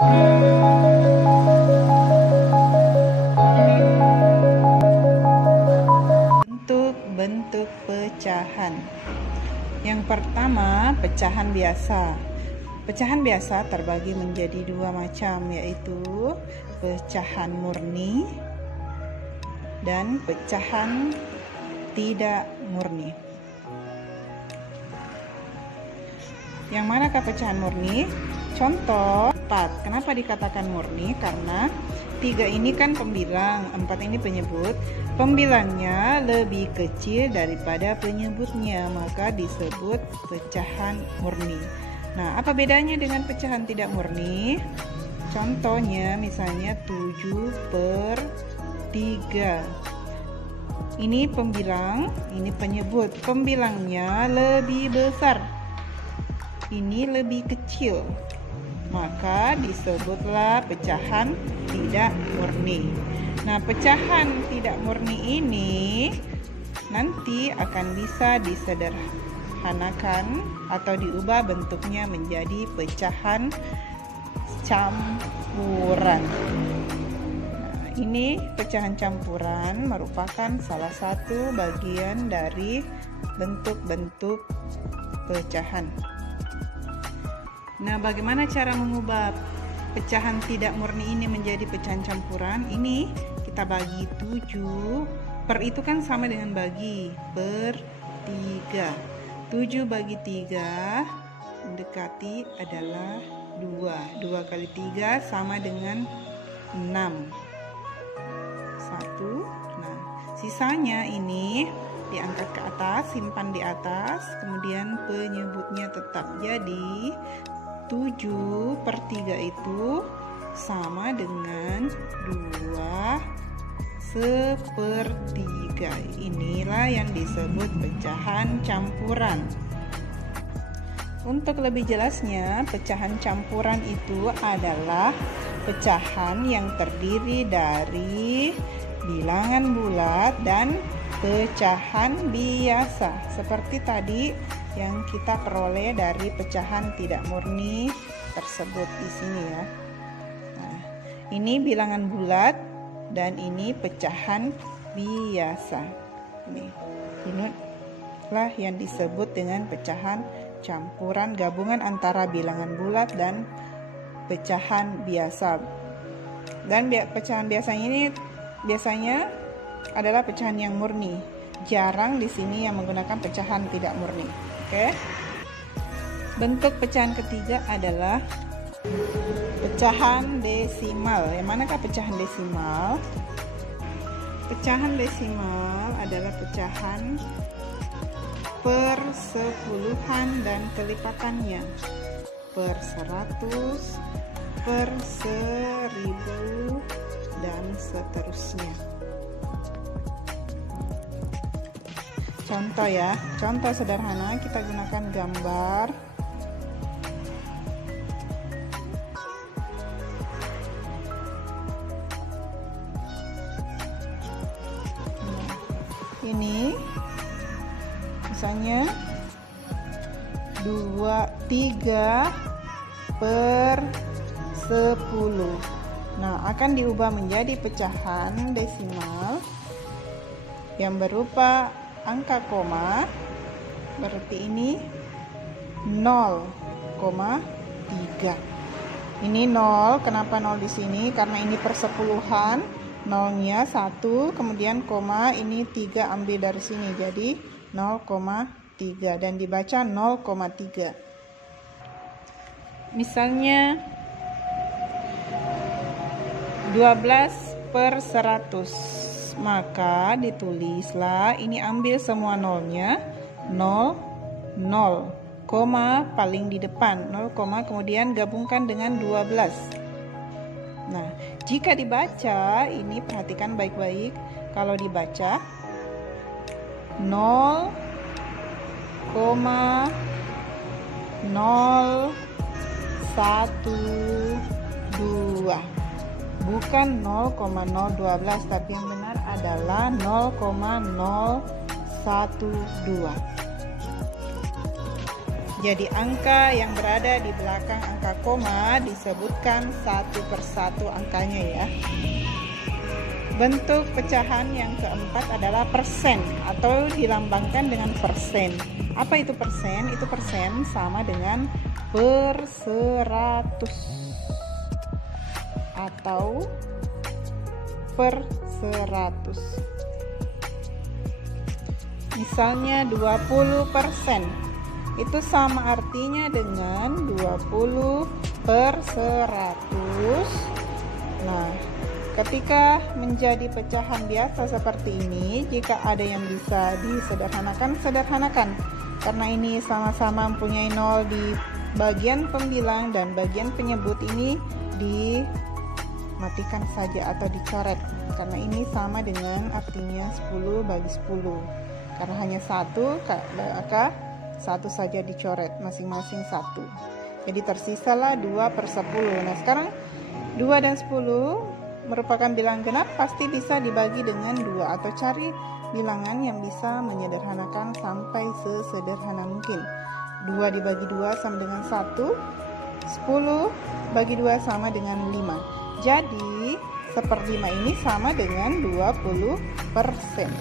Bentuk pecahan. Yang pertama, pecahan biasa. Pecahan biasa terbagi menjadi dua macam, yaitu pecahan murni dan pecahan tidak murni. Yang manakah pecahan murni? Contoh 4. Kenapa dikatakan murni? Karena 3 ini kan pembilang, 4 ini penyebut. Pembilangnya lebih kecil daripada penyebutnya, maka disebut pecahan murni. Nah, apa bedanya dengan pecahan tidak murni? Contohnya misalnya 7/3. Ini pembilang, ini penyebut. Pembilangnya lebih besar, ini lebih kecil, maka disebutlah pecahan tidak murni. Nah, pecahan tidak murni ini nanti akan bisa disederhanakan atau diubah bentuknya menjadi pecahan campuran. Nah, ini pecahan campuran merupakan salah satu bagian dari bentuk-bentuk pecahan. Nah, bagaimana cara mengubah pecahan tidak murni ini menjadi pecahan campuran? Ini kita bagi 7 per itu kan sama dengan bagi per 3. 7 bagi 3 mendekati adalah 2. 2 kali 3 sama dengan 6. 1. Nah, sisanya ini diangkat ke atas, simpan di atas, kemudian penyebutnya tetap. Jadi 7/3 itu sama dengan 2/3. Inilah yang disebut pecahan campuran. Untuk lebih jelasnya, pecahan campuran itu adalah pecahan yang terdiri dari bilangan bulat dan pecahan biasa. Seperti tadi yang kita peroleh dari pecahan tidak murni tersebut di sini ya. Nah, ini bilangan bulat dan ini pecahan biasa. Inilah yang disebut dengan pecahan campuran, gabungan antara bilangan bulat dan pecahan biasa. Dan pecahan biasanya ini biasanya adalah pecahan yang murni. Jarang di sini yang menggunakan pecahan tidak murni. Oke. Bentuk pecahan ketiga adalah pecahan desimal. Yang manakah pecahan desimal? Pecahan desimal adalah pecahan per sepuluhan dan kelipatannya, per 100, per 1000 dan seterusnya. Contoh ya, contoh sederhana, kita gunakan gambar. Nah, ini misalnya 3/10. Nah, akan diubah menjadi pecahan desimal yang berupa angka koma, berarti ini 0,3. Ini 0, kenapa 0 di sini? Karena ini persepuluhan, nolnya 1, kemudian koma, ini 3 ambil dari sini, jadi 0,3 dan dibaca 0,3. Misalnya 12/100. Maka ditulislah, ini ambil semua nolnya, 0, 0, koma paling di depan, 0, kemudian gabungkan dengan 12. Nah, jika dibaca, ini perhatikan baik-baik, kalau dibaca 0,012, bukan 0,012, tapi yang benar adalah 0,012. Jadi angka yang berada di belakang angka koma disebutkan satu persatu angkanya ya. Bentuk pecahan yang keempat adalah persen atau dilambangkan dengan persen. Apa itu persen? Itu persen sama dengan per 100 atau per 100. Misalnya 20% itu sama artinya dengan 20 per 100. Nah, ketika menjadi pecahan biasa seperti ini, jika ada yang bisa disederhanakan, sederhanakan. Karena ini sama-sama mempunyai 0 di bagian pembilang dan bagian penyebut, ini dimatikan saja atau dicoret. Karena ini sama dengan artinya 10 bagi 10. Karena hanya satu, maka satu saja dicoret, masing-masing satu. Jadi tersisalah 2 per 10. Nah sekarang 2 dan 10 merupakan bilangan genap, pasti bisa dibagi dengan 2 atau cari bilangan yang bisa menyederhanakan sampai sesederhana mungkin. 2 dibagi 2 sama dengan 1, 10 bagi 2 sama dengan 5. Jadi 1/5 ini sama dengan 20%.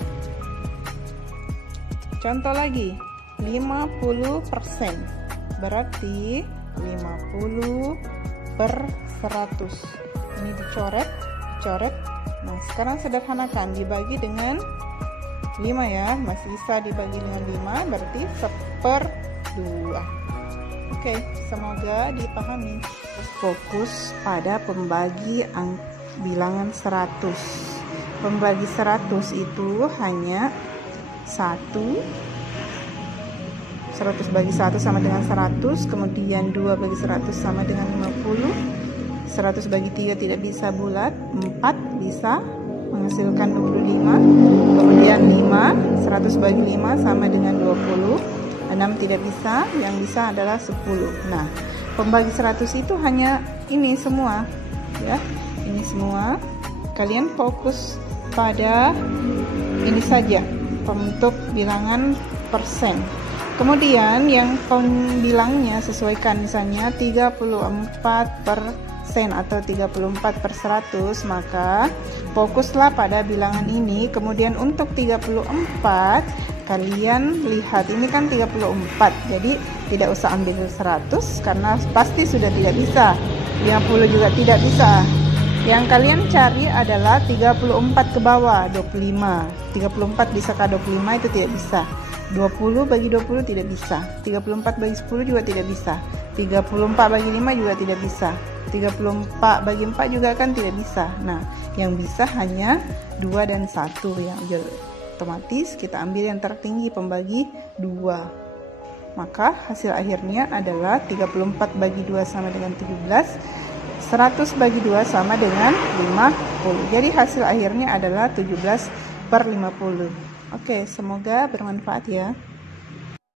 Contoh lagi, 50%, berarti 50 per 100. Ini dicoret. Nah sekarang sederhanakan, dibagi dengan 5 ya, masih bisa dibagi dengan 5, berarti 1/2. Oke, semoga dipahami. Fokus pada pembagi bilangan 100. Pembagi 100 itu hanya 100 bagi 1 sama dengan 100, kemudian 2 bagi 100 sama dengan 50, 100 bagi 3 tidak bisa bulat, 4 bisa menghasilkan 25, kemudian 5, 100 bagi 5 sama dengan 20, 6 tidak bisa, yang bisa adalah 10. Nah, pembagi 100 itu hanya ini semua ya, ini semua. Kalian fokus pada ini saja, bentuk bilangan persen. Kemudian yang pembilangnya sesuaikan, misalnya 34% atau 34 per 100, maka fokuslah pada bilangan ini. Kemudian untuk 34 kalian lihat, ini kan 34, jadi tidak usah ambil 100 karena pasti sudah tidak bisa. 50 juga tidak bisa. Yang kalian cari adalah 34 ke bawah, 25. 34 bisa ke 25 itu tidak bisa. 20 bagi 20 tidak bisa. 34 bagi 10 juga tidak bisa. 34 bagi 5 juga tidak bisa. 34 bagi 4 juga kan tidak bisa. Nah, yang bisa hanya 2 dan 1 yang otomatis kita ambil yang tertinggi, pembagi 2. Maka hasil akhirnya adalah 34 bagi 2 sama dengan 17. 100 bagi 2 sama dengan 50. Jadi hasil akhirnya adalah 17/50. Oke, semoga bermanfaat ya.